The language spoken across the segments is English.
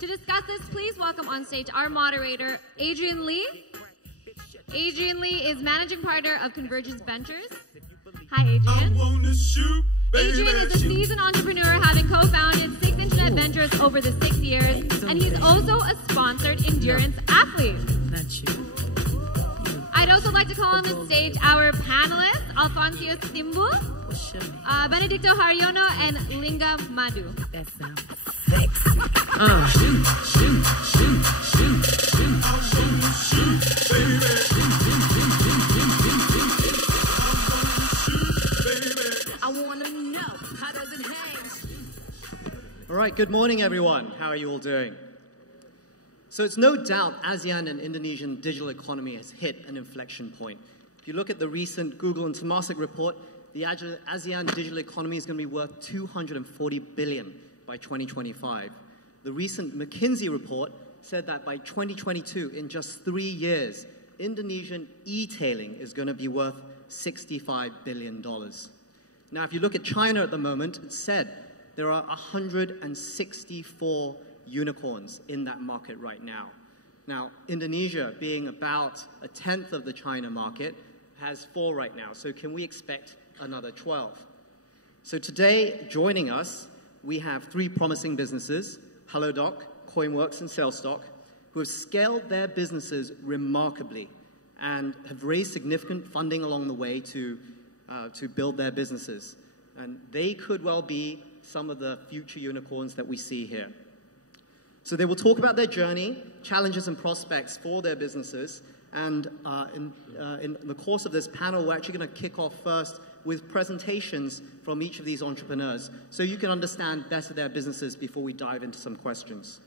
To discuss this, please welcome on stage our moderator, Adrian Lee. Adrian Lee is managing partner of Convergence Ventures. Hi, Adrian. Adrian is a seasoned entrepreneur, having co-founded 6 internet ventures over the 6 years, and he's also a sponsored endurance athlete. I'd also like to call on the stage our panelists, Alfonsius, Timboel, Benedicto, Haryono, and Lingga, Madu. All right, good morning, everyone. How are you all doing? So it's no doubt ASEAN and Indonesian digital economy has hit an inflection point. If you look at the recent Google and Temasek report, the ASEAN digital economy is going to be worth $240 billion by 2025. The recent McKinsey report said that by 2022, in just 3 years, Indonesian e-tailing is going to be worth $65 billion. Now, if you look at China at the moment, it's said there are 164 unicorns in that market right now. Now, Indonesia, being about 1/10 of the China market, has 4 right now. So can we expect another 12? So today, joining us, we have 3 promising businesses, Halodoc, KoinWorks, and SalesStock, who have scaled their businesses remarkably and have raised significant funding along the way to build their businesses. And they could well be some of the future unicorns that we see here. So they will talk about their journey, challenges and prospects for their businesses. And in the course of this panel, we're actually going to kick off first with presentations from each of these entrepreneurs so you can understand better their businesses before we dive into some questions.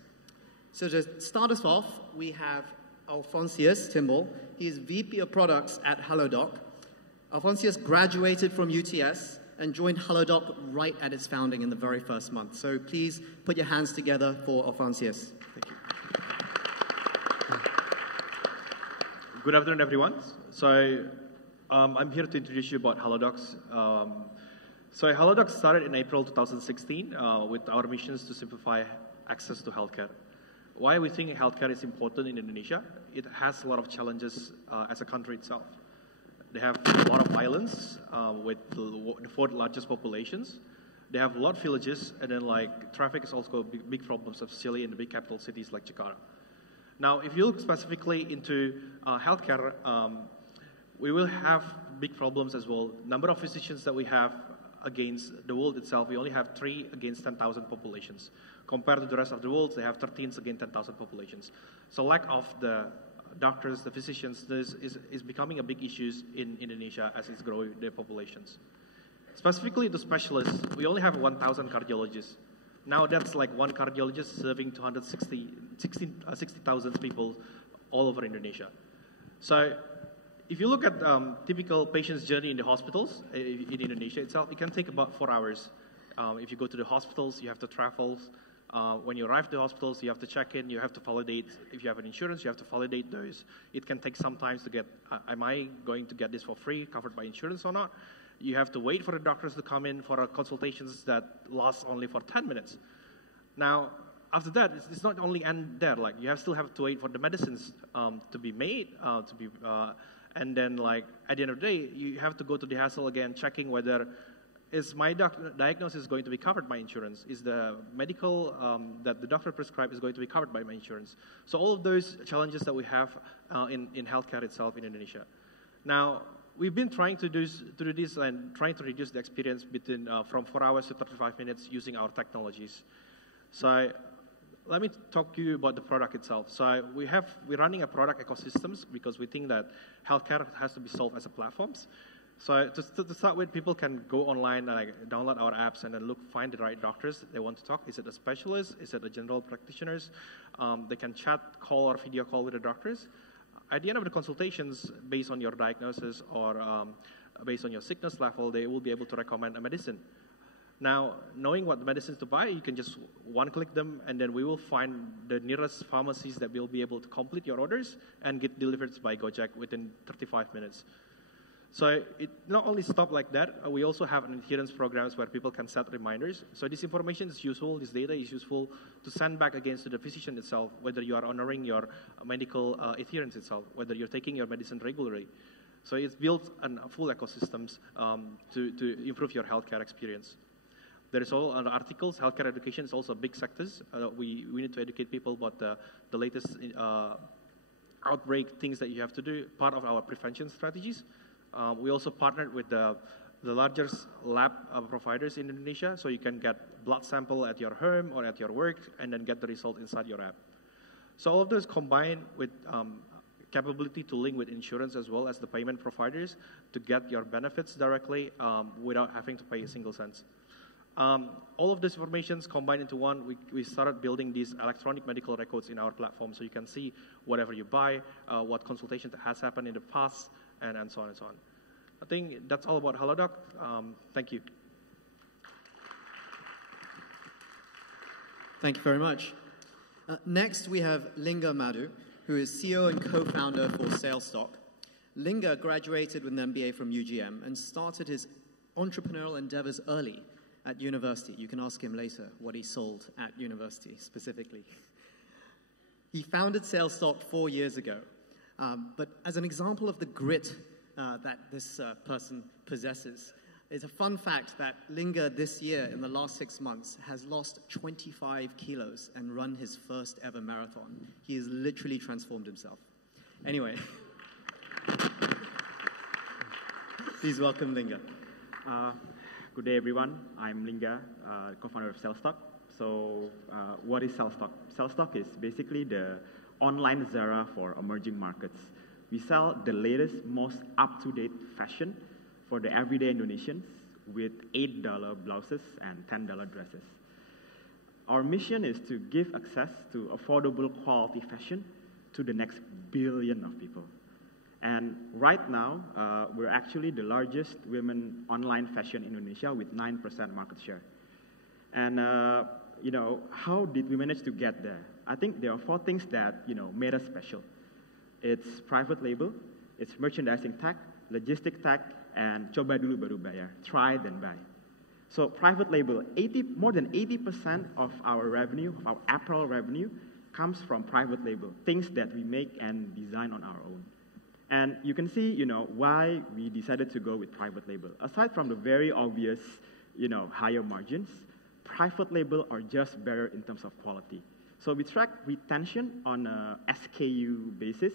So to start us off, we have Alfonsius Timboel. He is VP of Products at Halodoc. Alfonsius graduated from UTS and joined Halodoc right at its founding in the very first month. So please put your hands together for Alfonsius. Thank you. Good afternoon, everyone. So I'm here to introduce you about Halodoc. So Halodoc started in April 2016 with our missions to simplify access to healthcare. Why we think healthcare is important in Indonesia? It has a lot of challenges as a country itself. They have a lot of violence with the 4th largest populations. They have a lot of villages, and then like traffic is also a big problem, especially in the big capital cities like Jakarta. Now, if you look specifically into healthcare, we will have big problems as well. Number of physicians that we have against the world itself, we only have 3 against 10,000 populations. Compared to the rest of the world, they have 13 against 10,000 populations. So lack of the doctors, the physicians, this is becoming a big issue in Indonesia as it's growing their populations. Specifically the specialists, we only have 1,000 cardiologists. Now that's like one cardiologist serving 60,000 people all over Indonesia. So if you look at typical patient's journey in the hospitals in Indonesia itself, it can take about 4 hours. If you go to the hospitals, you have to travel. When you arrive to the hospitals, you have to check in, you have to validate. If you have an insurance, you have to validate those. It can take some time to get, am I going to get this for free, covered by insurance or not? You have to wait for the doctors to come in for consultations that last only for 10 minutes. Now, after that, it's not only end there. Like you still have to wait for the medicines to be made, and then like at the end of the day, you have to go to the hassle again, checking whether is my diagnosis going to be covered by insurance? Is the medical that the doctor prescribed is going to be covered by my insurance? So all of those challenges that we have in healthcare itself in Indonesia. Now, we've been trying to do this and trying to reduce the experience between from 4 hours to 35 minutes using our technologies. So let me talk to you about the product itself. So we're running a product ecosystems because we think that healthcare has to be solved as a platforms. So to start with, people can go online and like, download our apps and then find the right doctors they want to talk. Is it a specialist? Is it a general practitioners? They can chat, call, or video call with the doctors. At the end of the consultations, based on your diagnosis or based on your sickness level, they will be able to recommend a medicine. Now, knowing what medicines to buy, you can just one-click them, and then we will find the nearest pharmacies that will be able to complete your orders and get delivered by Gojek within 35 minutes. So it not only stopped like that, we also have an adherence programs where people can set reminders. So this information is useful, this data is useful to send back against to the physician itself, whether you are honoring your medical adherence itself, whether you're taking your medicine regularly. So it's built on full ecosystems to improve your healthcare experience. There is all other articles. Healthcare education is also a big sector. We need to educate people about the latest outbreak things that you have to do, part of our prevention strategies. We also partnered with the largest lab providers in Indonesia, so you can get blood sample at your home or at your work and then get the result inside your app. So all of those combined with capability to link with insurance as well as the payment providers to get your benefits directly without having to pay a single cent. All of these informations combined into one, we started building these electronic medical records in our platform so you can see whatever you buy, what consultation has happened in the past, and so on and so on. I think that's all about Halodoc. Thank you. Thank you very much. Next, we have Lingga Madu, who is CEO and co-founder for SalesStock. Lingga graduated with an MBA from UGM and started his entrepreneurial endeavors early at university. You can ask him later what he sold at university specifically. He founded SalesStock 4 years ago. But as an example of the grit that this person possesses, it's a fun fact that Lingga this year, in the last 6 months, has lost 25 kilos and run his first ever marathon. He has literally transformed himself. Anyway, please welcome Lingga. Good day, everyone. I'm Lingga, co-founder of SalesStock. So what is SalesStock? SalesStock is basically the online Zara for emerging markets. We sell the latest, most up-to-date fashion for the everyday Indonesians with $8 blouses and $10 dresses. Our mission is to give access to affordable quality fashion to the next billion of people. And right now, we're actually the largest women online fashion in Indonesia with 9% market share. And how did we manage to get there? I think there are 4 things that made us special. It's private label, it's merchandising tech, logistic tech, and coba dulu baru bayar, try then buy. So private label, more than 80% of our revenue, of our apparel revenue, comes from private label, things that we make and design on our own. And you can see, why we decided to go with private label. Aside from the very obvious, higher margins, private label are just better in terms of quality. So we track retention on a SKU basis,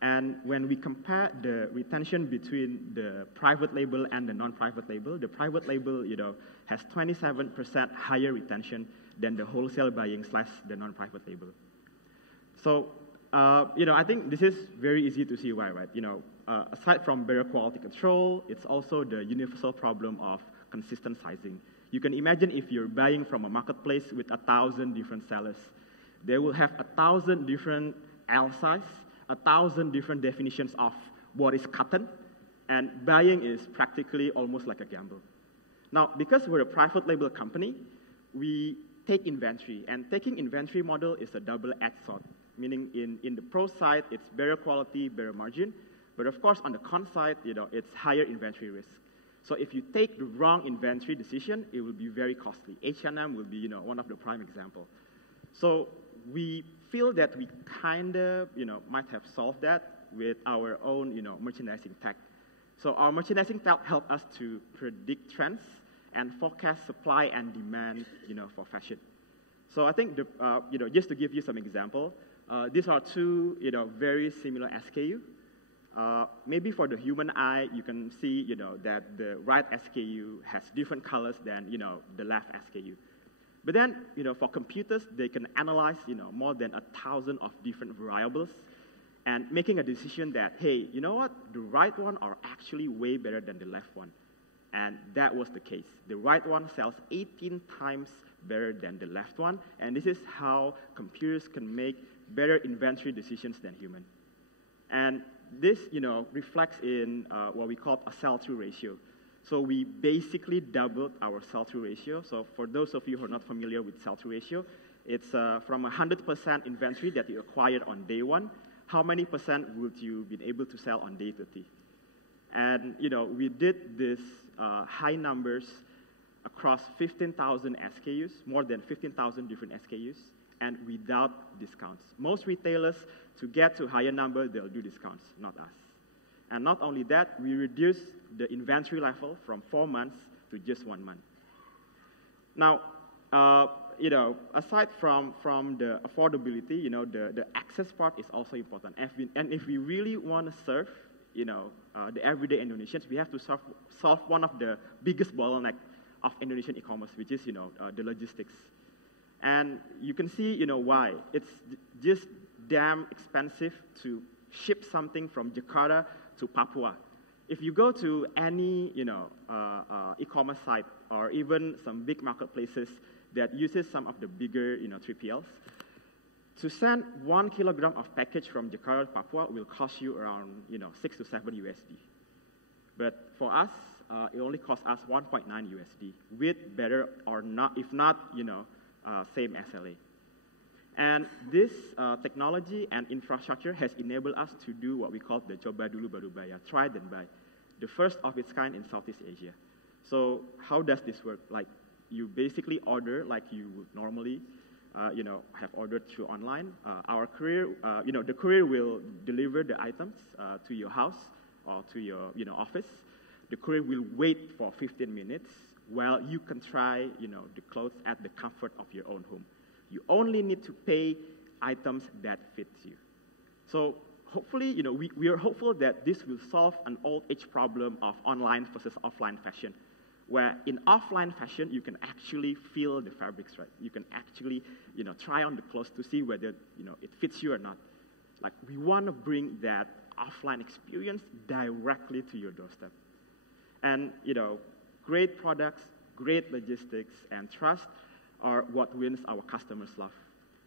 and when we compare the retention between the private label and the non-private label, the private label, has 27% higher retention than the wholesale buying / the non-private label. So, I think this is very easy to see why, right? Aside from better quality control, it's also the universal problem of consistent sizing. You can imagine if you're buying from a marketplace with 1,000 different sellers. They will have 1,000 different L size, 1,000 different definitions of what is cotton, and buying is practically almost like a gamble. Now, because we're a private label company, we take inventory, and taking inventory model is a double-edged sword, meaning in the pro side, it's better quality, better margin, but of course, on the con side, it's higher inventory risk. So if you take the wrong inventory decision, it will be very costly. H&M will be, one of the prime example. So we feel that we kind of, might have solved that with our own, merchandising tech. So our merchandising tech help us to predict trends and forecast supply and demand, for fashion. So I think, just to give you some example, these are 2, very similar SKU. Maybe for the human eye, you can see, that the right SKU has different colors than, the left SKU. But then, for computers, they can analyze, more than 1,000 of different variables and making a decision that, hey, you know what? The right one are actually way better than the left one. And that was the case. The right one sells 18 times better than the left one. And this is how computers can make better inventory decisions than human. And this, reflects in what we call a sell-through ratio. So we basically doubled our sell-through ratio. So for those of you who are not familiar with sell-through ratio, it's from 100% inventory that you acquired on day 1, how many % would you be able to sell on day 30? And we did this high numbers across 15,000 SKUs, more than 15,000 different SKUs, and without discounts. Most retailers, to get to higher number, they'll do discounts, not us. And not only that, we reduced the inventory level from 4 months to just 1 month. Now, aside from the affordability, the access part is also important. And if we really want to serve, the everyday Indonesians, we have to solve one of the biggest bottleneck of Indonesian e-commerce, which is, the logistics. And you can see, why. It's just damn expensive to ship something from Jakarta to Papua. If you go to any, e-commerce site or even some big marketplaces that uses some of the bigger, 3PLs, to send 1 kilogram of package from Jakarta to Papua will cost you around, 6 to 7 USD. But for us, it only costs us 1.9 USD with better or not, if not, same SLA. And this technology and infrastructure has enabled us to do what we call the Coba Dulu Baru Bayar, try then buy, the first of its kind in Southeast Asia. So how does this work? Like, you basically order like you would normally, have ordered through online. Our courier, the courier will deliver the items to your house or to your, office. The courier will wait for 15 minutes while you can try, the clothes at the comfort of your own home. You only need to pay items that fits you. So hopefully, we are hopeful that this will solve an old age problem of online versus offline fashion, where in offline fashion, you can actually feel the fabrics, right? You can actually, try on the clothes to see whether, it fits you or not. Like, we want to bring that offline experience directly to your doorstep. And, great products, great logistics, and trust are what wins our customers' love.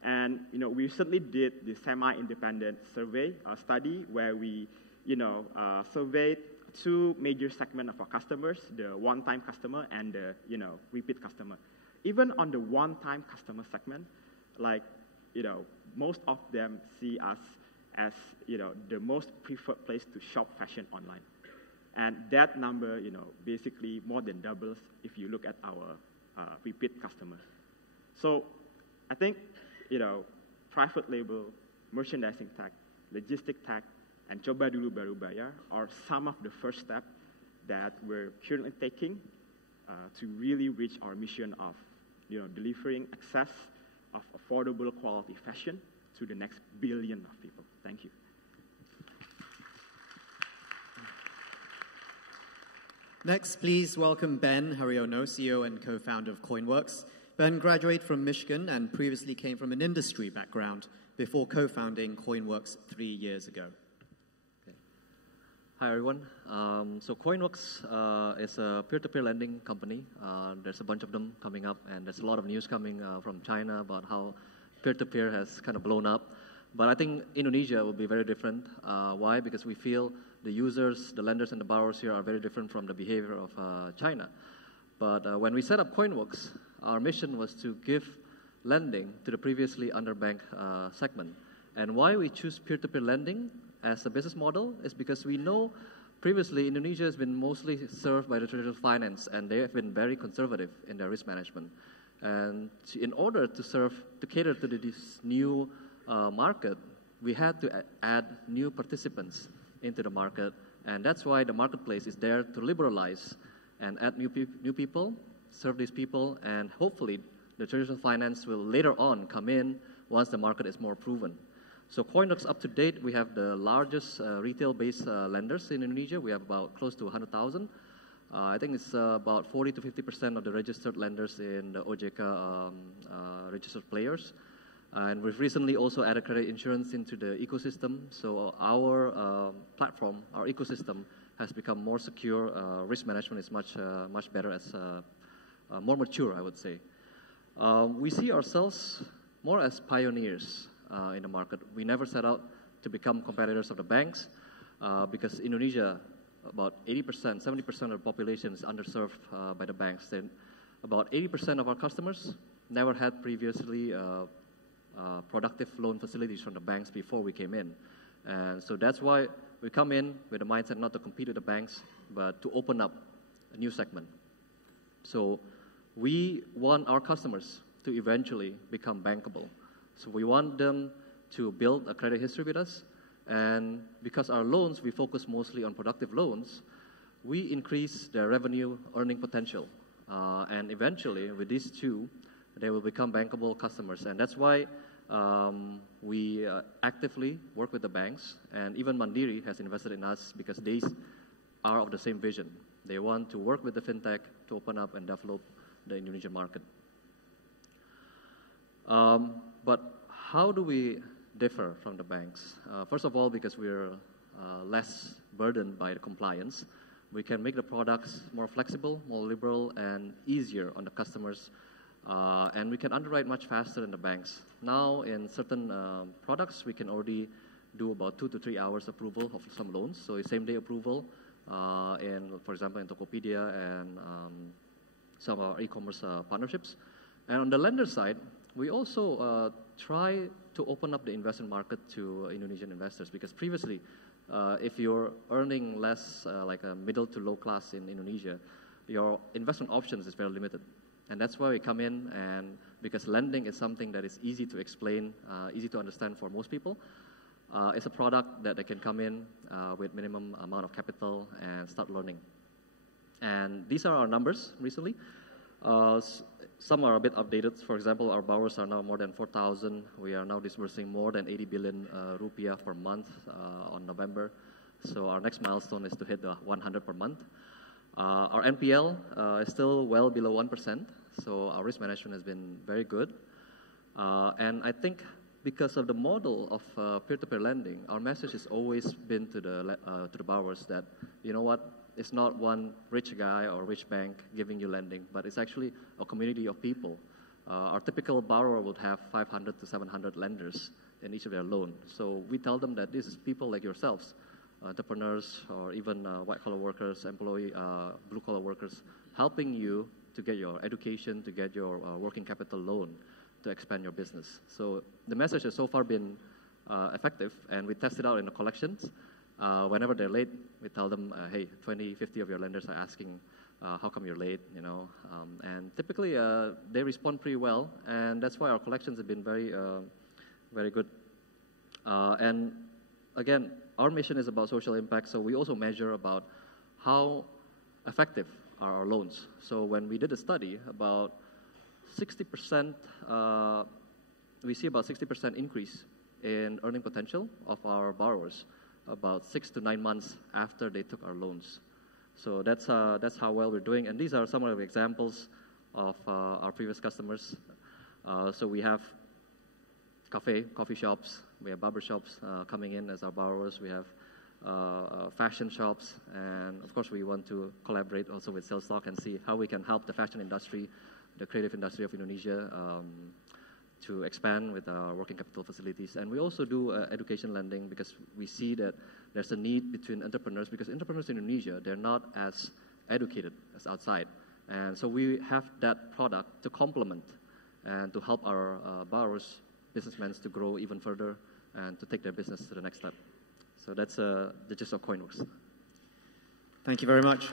And, we recently did the semi-independent survey, study, where we, surveyed 2 major segments of our customers, the one-time customer and the, repeat customer. Even on the one-time customer segment, like, most of them see us as, the most preferred place to shop fashion online. And that number, basically more than doubles if you look at our repeat customers. So I think, private label, merchandising tag, logistic tag, and Coba Dulu Baru Bayar are some of the first steps that we're currently taking to really reach our mission of, delivering access of affordable quality fashion to the next billion of people. Thank you. Next, please welcome Ben Haryono, CEO and co-founder of KoinWorks. Ben graduated from Michigan and previously came from an industry background before co-founding KoinWorks 3 years ago. Okay. Hi, everyone. So KoinWorks is a peer-to-peer lending company. There's a bunch of them coming up, and there's a lot of news coming from China about how peer-to-peer has kind of blown up. But I think Indonesia will be very different. Why? Because we feel the users, the lenders, and the borrowers here are very different from the behavior of China. But when we set up KoinWorks, our mission was to give lending to the previously underbanked segment. And why we choose peer-to-peer lending as a business model is because we know previously Indonesia has been mostly served by the traditional finance, and they have been very conservative in their risk management. And in order to cater to this new market, we had to add new participants into the market, and that's why the marketplace is there to liberalize and add new people, serve these people, and hopefully the traditional finance will later on come in once the market is more proven. So KoinWorks up to date, we have the largest retail-based lenders in Indonesia. We have about close to 100,000. I think it's about 40 to 50% of the registered lenders in the OJK registered players. And we've recently also added credit insurance into the ecosystem. So our platform, our ecosystem, has become more secure. Risk management is much better, as more mature, I would say. We see ourselves more as pioneers in the market. We never set out to become competitors of the banks because Indonesia, about 80%, 70% of the population is underserved by the banks. Then about 80% of our customers never had previously productive loan facilities from the banks before we came in. And so that's why we come in with a mindset not to compete with the banks, but to open up a new segment. So we want our customers to eventually become bankable. So we want them to build a credit history with us, and because our loans, we focus mostly on productive loans, we increase their revenue earning potential. And eventually, with these two, they will become bankable customers. And that's why we actively work with the banks, and even Mandiri has invested in us because they are of the same vision. They want to work with the fintech to open up and develop the Indonesian market. But how do we differ from the banks? First of all, because we're less burdened by the compliance, we can make the products more flexible, more liberal, and easier on the customers. And we can underwrite much faster than the banks. Now, in certain products, we can already do about 2 to 3 hours approval of some loans. So same-day approval, for example, in Tokopedia and some of our e-commerce partnerships. And on the lender side, we also try to open up the investment market to Indonesian investors, because previously, if you're earning less, like a middle to low class in Indonesia, your investment options is very limited. And that's why we come in, and because lending is something that is easy to explain, easy to understand for most people, it's a product that they can come in with minimum amount of capital and start learning. And these are our numbers recently. Some are a bit updated. For example, our borrowers are now more than 4,000. We are now disbursing more than 80 billion rupiah per month on November. So our next milestone is to hit the 100 per month. Our NPL is still well below 1%, so our risk management has been very good. And I think because of the model of peer-to-peer lending, our message has always been to the borrowers that, you know what, it's not one rich guy or rich bank giving you lending, but it's actually a community of people. Our typical borrower would have 500 to 700 lenders in each of their loan. So we tell them that this is people like yourselves, entrepreneurs or even white-collar workers, blue-collar workers, helping you to get your education, to get your working capital loan to expand your business. So the message has so far been effective, and we test it out in the collections. Whenever they're late, we tell them, hey, 20, 50 of your lenders are asking, how come you're late, you know? And typically, they respond pretty well, and that's why our collections have been very, very good. And again, our mission is about social impact, so we also measure about how effective are our loans. So when we did a study, about 60%, we see about 60% increase in earning potential of our borrowers about 6 to 9 months after they took our loans. So that's how well we're doing. And these are some of the examples of our previous customers. So we have coffee shops, we have barber shops coming in as our borrowers, we have fashion shops, and of course we want to collaborate also with Salesstock and see how we can help the fashion industry, the creative industry of Indonesia, to expand with our working capital facilities. And we also do education lending, because we see that there's a need between entrepreneurs, because entrepreneurs in Indonesia, they're not as educated as outside. And so we have that product to complement and to help our borrowers, businessmen, to grow even further and to take their business to the next step. So that's the gist of KoinWorks. Thank you very much.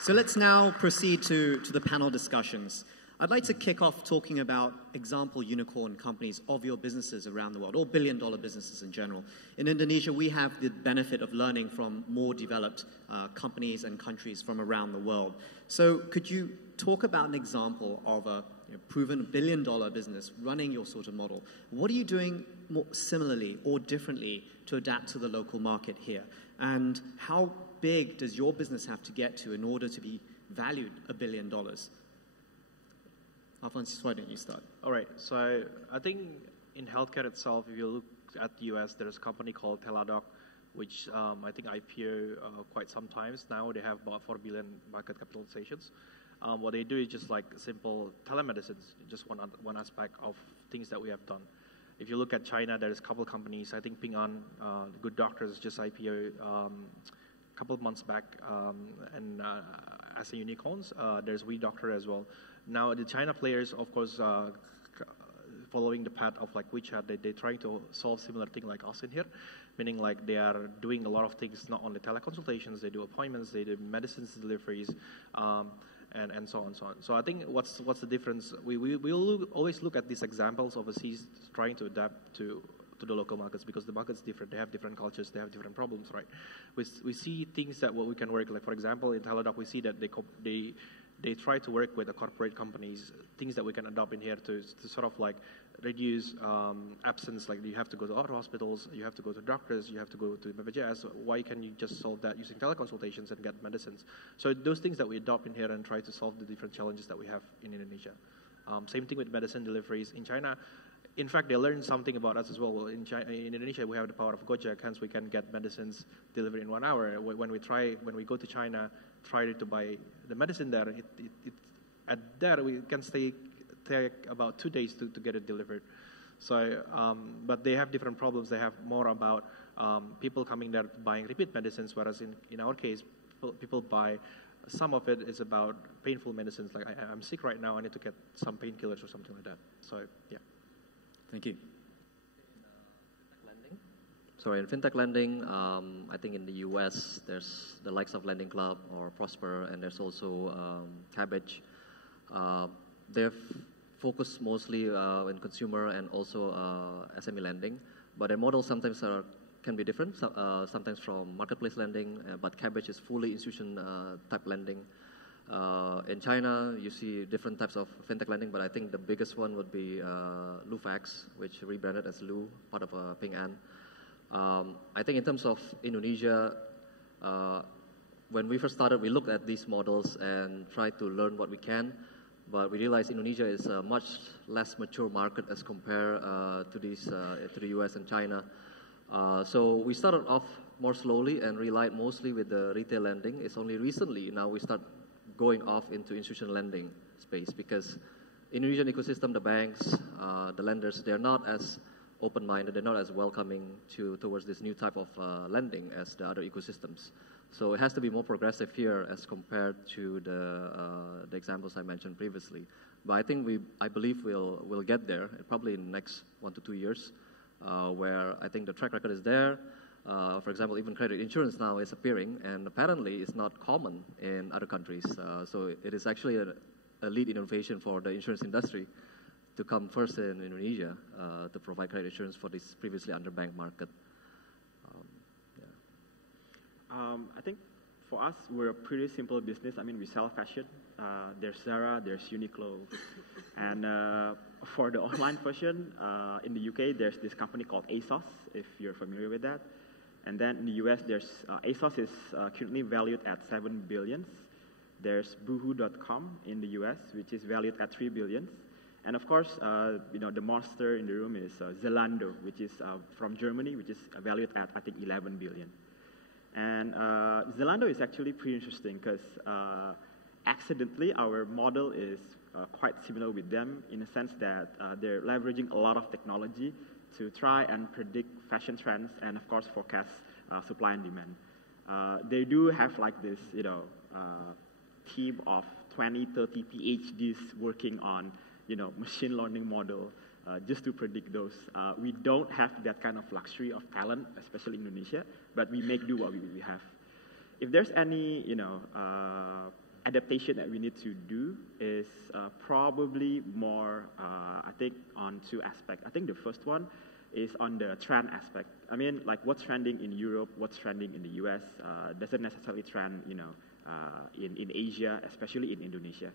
So let's now proceed to the panel discussions. I'd like to kick off talking about example unicorn companies of your businesses around the world, or billion-dollar businesses in general. In Indonesia, we have the benefit of learning from more developed companies and countries from around the world. So could you talk about an example of a proven billion-dollar business running your sort of model? What are you doing more similarly or differently to adapt to the local market here? And how big does your business have to get to in order to be valued $1 billion? Alfonsius, why don't you start? All right, so I think in healthcare itself, if you look at the US, there's a company called Halodoc, which I think IPO quite sometimes. Now they have about 4 billion market capitalizations. What they do is just like simple telemedicine, just one aspect of things that we have done. If you look at China, there's a couple companies. I think Ping An, Good Doctors, just IPO a couple of months back, and as a unicorns, there's WeDoctor as well. Now the China players, of course, following the path of like WeChat. They're trying to solve similar thing like us in here, meaning like they are doing a lot of things, not only teleconsultations, they do appointments, they do medicines deliveries, and so on and so on. So I think what's the difference? We'll always look at these examples overseas trying to adapt to the local markets, because the market's different. They have different cultures, they have different problems, right? We see things that we can work, like for example in Halodoc we see that they try to work with the corporate companies, things that we can adopt in here to sort of like reduce absence, like you have to go to other hospitals, you have to go to doctors, you have to go to BPJS. Why can you just solve that using teleconsultations and get medicines? So those things that we adopt in here and try to solve the different challenges that we have in Indonesia. Same thing with medicine deliveries in China. In fact, they learned something about us as well. Well, in Indonesia, we have the power of Gojek, hence we can get medicines delivered in 1 hour. When we go to China, try to buy the medicine there, we can take about 2 days to get it delivered. So, but they have different problems. They have more about people coming there buying repeat medicines, whereas in our case, people buy, some of it is about painful medicines, like I'm sick right now, I need to get some painkillers or something like that. So, yeah. Thank you. In fintech lending, I think in the US, there's the likes of Lending Club or Prosper, and there's also Cabbage. They've focused mostly in consumer and also SME lending, but their models sometimes can be different, sometimes from marketplace lending, but Cabbage is fully institution type lending. In China, you see different types of fintech lending, but I think the biggest one would be Lufax, which rebranded as Lu, part of Ping An. I think in terms of Indonesia, when we first started, we looked at these models and tried to learn what we can, but we realized Indonesia is a much less mature market as compared to the US and China. So we started off more slowly and relied mostly with the retail lending. It's only recently now we start going off into institutional lending space, because Indonesian ecosystem, the banks, the lenders, they're not as open-minded, they're not as welcoming towards this new type of lending as the other ecosystems. So it has to be more progressive here as compared to the examples I mentioned previously. But I believe we'll get there, probably in the next 1 to 2 years, where I think the track record is there. For example, even credit insurance now is appearing, and apparently it's not common in other countries. So it is actually a lead innovation for the insurance industry to come first in Indonesia to provide credit insurance for this previously underbanked market. I think for us, we're a pretty simple business. I mean, we sell fashion. There's Zara, there's Uniqlo. And for the online version, in the UK, there's this company called ASOS, if you're familiar with that. And then in the US, there's ASOS is currently valued at 7 billion. There's Boohoo.com in the US, which is valued at 3 billion. And of course, the monster in the room is Zalando, which is from Germany, which is valued at, I think, 11 billion. And Zalando is actually pretty interesting because accidentally our model is quite similar with them in the sense that they're leveraging a lot of technology to try and predict fashion trends and, of course, forecast supply and demand. They do have like this, team of 20, 30 PhDs working on, machine learning model just to predict those. We don't have that kind of luxury of talent, especially in Indonesia, but we make do what we have. If there's any, adaptation that we need to do is probably more, I think, on 2 aspects. I think the first one is on the trend aspect. I mean, like what's trending in Europe, what's trending in the US, doesn't necessarily trend, in Asia, especially in Indonesia.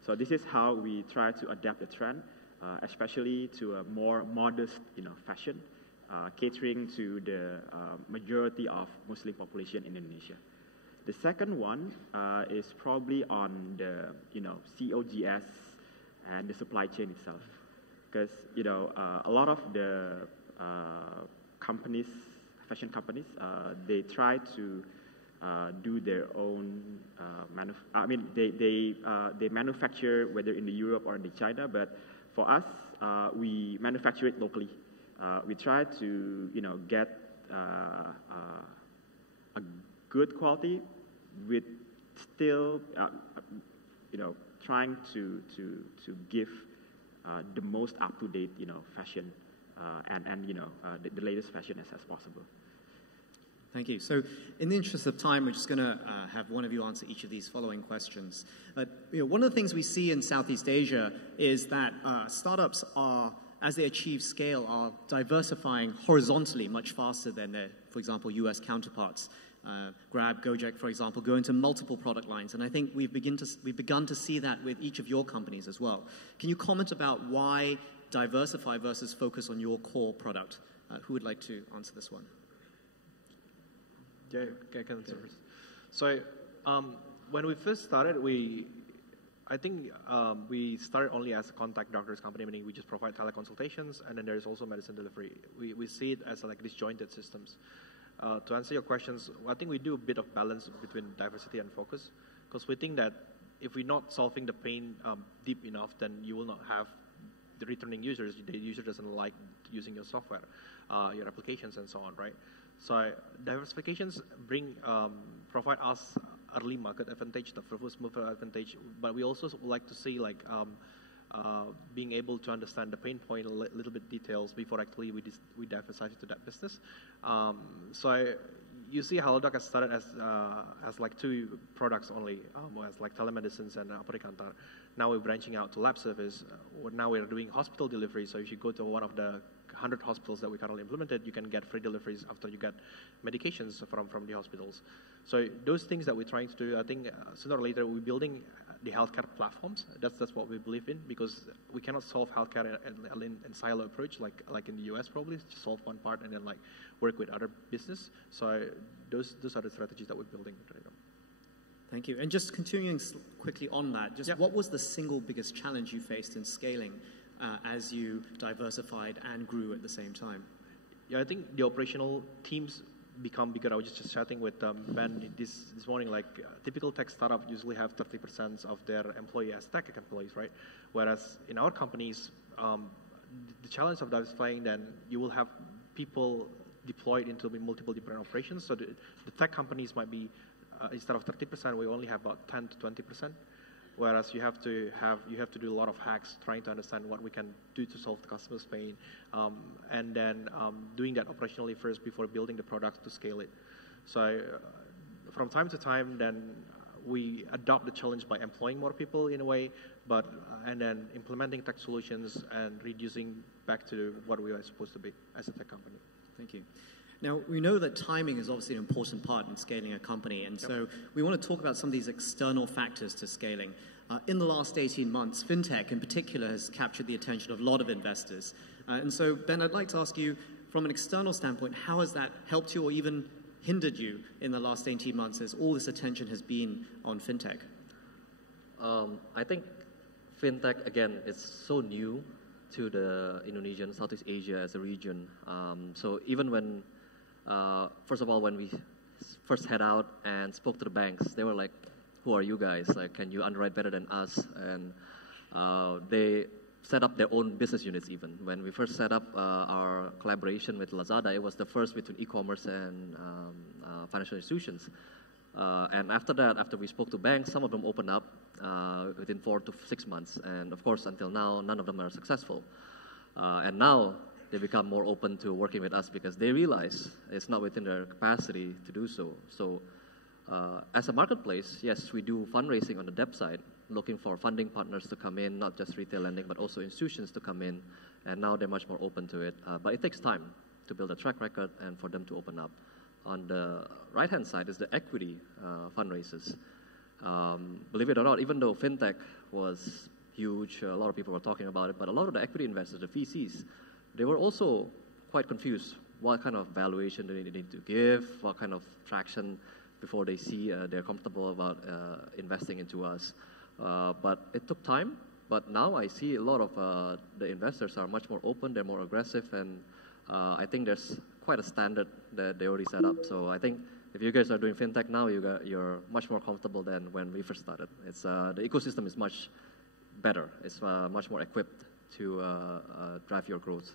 So this is how we try to adapt the trend, especially to a more modest, fashion, catering to the majority of Muslim population in Indonesia. The second one is probably on the, COGS and the supply chain itself. Because, a lot of the companies, fashion companies, they try to do their own, they manufacture whether in the Europe or in the China, but for us, we manufacture it locally. We try to, get a good quality with still, trying to give the most up-to-date, fashion and the latest fashion as possible. Thank you. So in the interest of time, we're just going to have one of you answer each of these following questions. One of the things we see in Southeast Asia is that startups are, as they achieve scale, are diversifying horizontally much faster than their, for example, US counterparts. Grab, Gojek, for example, go into multiple product lines. And I think we've begun to see that with each of your companies as well. Can you comment about why diversify versus focus on your core product? Who would like to answer this one? Yeah, I can answer first. So when we first started, I think we started only as a contact doctors company, meaning we just provide teleconsultations, and then there is also medicine delivery. We see it as like disjointed systems. To answer your questions, I think we do a bit of balance between diversity and focus, because we think that if we're not solving the pain deep enough, then you will not have the returning users. The user doesn't like using your software, your applications, and so on, right? So diversifications provide us early market advantage, the first mover advantage, but we also like to see like being able to understand the pain point a little bit details before actually we diversify into that business. So you see Halodoc has started as like 2 products only, as like telemedicines and Apurikantar. Now we're branching out to lab service. Now we're doing hospital delivery. So if you go to one of the 100 hospitals that we currently implemented, you can get free deliveries after you get medications from the hospitals. So those things that we're trying to do, I think sooner or later we're building the healthcare platforms. That's what we believe in, because we cannot solve healthcare in silo approach like in the US probably, just solve one part and then like work with other business. So those are the strategies that we're building right now. Thank you. And just continuing quickly on that, what was the single biggest challenge you faced in scaling as you diversified and grew at the same time? Yeah, I think the operational teams become bigger. I was just chatting with Ben this morning, like typical tech startup usually have 30% of their employees as tech employees, right? Whereas in our companies, the challenge of diversifying, then you will have people deployed into multiple different operations. So the tech companies might be, instead of 30%, we only have about 10 to 20%. Whereas you have to do a lot of hacks trying to understand what we can do to solve the customer's pain, and then doing that operationally first before building the product to scale it. So from time to time, then we adopt the challenge by employing more people in a way, and then implementing tech solutions and reducing back to what we are supposed to be as a tech company. Thank you. Now, we know that timing is obviously an important part in scaling a company, and so we want to talk about some of these external factors to scaling. In the last 18 months, fintech in particular has captured the attention of a lot of investors. And so, Ben, I'd like to ask you, from an external standpoint, how has that helped you or even hindered you in the last 18 months as all this attention has been on fintech? I think fintech, again, is so new to the Indonesian, Southeast Asia as a region. So even when first of all, when we first head out and spoke to the banks, they were like, who are you guys? Like, can you underwrite better than us? And they set up their own business units even. When we first set up our collaboration with Lazada, it was the first between e-commerce and financial institutions. And after that, after we spoke to banks, some of them opened up within 4 to 6 months. And of course, until now, none of them are successful. And now, they become more open to working with us because they realize it's not within their capacity to do so. So as a marketplace, yes, we do fundraising on the debt side, looking for funding partners to come in, not just retail lending, but also institutions to come in. And now they're much more open to it. But it takes time to build a track record and for them to open up. On the right-hand side is the equity fundraisers. Believe it or not, even though fintech was huge, a lot of people were talking about it, but a lot of the equity investors, the VCs, they were also quite confused. What kind of valuation do they need to give? What kind of traction before they see they're comfortable about investing into us? But it took time. But now I see a lot of the investors are much more open. They're more aggressive, and I think there's quite a standard that they already set up. So I think if you guys are doing fintech now, you're much more comfortable than when we first started. It's the ecosystem is much better. It's much more equipped to drive your growth.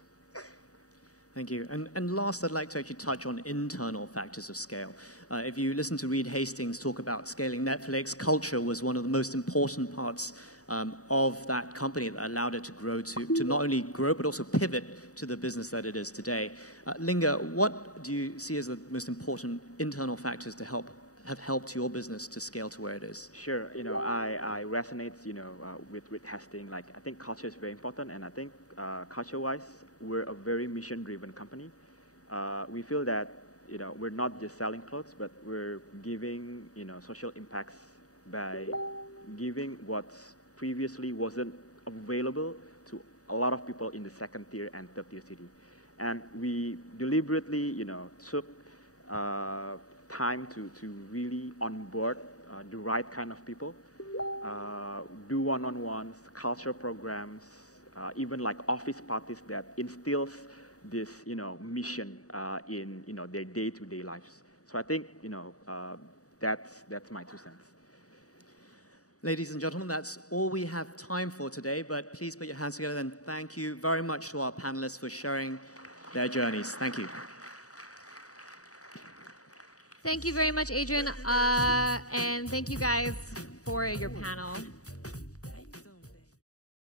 Thank you. And last, I'd like to actually touch on internal factors of scale. If you listen to Reed Hastings talk about scaling Netflix, culture was one of the most important parts of that company that allowed it to grow, to not only grow, but also pivot to the business that it is today. Lingga, what do you see as the most important internal factors to have helped your business to scale to where it is? Sure, I resonate, with Hastings. Like, I think culture is very important, and I think culture-wise, we're a very mission-driven company. We feel that, we're not just selling clothes, but we're giving, social impacts by giving what previously wasn't available to a lot of people in the second tier and third tier city. And we deliberately, took time to really onboard the right kind of people, do one-on-ones, culture programs, even like office parties that instills this, mission in, their day-to-day lives. So I think, that's my 2 cents. Ladies and gentlemen, that's all we have time for today, but please put your hands together and thank you very much to our panelists for sharing their journeys. Thank you. Thank you very much, Adrian, and thank you guys for your panel.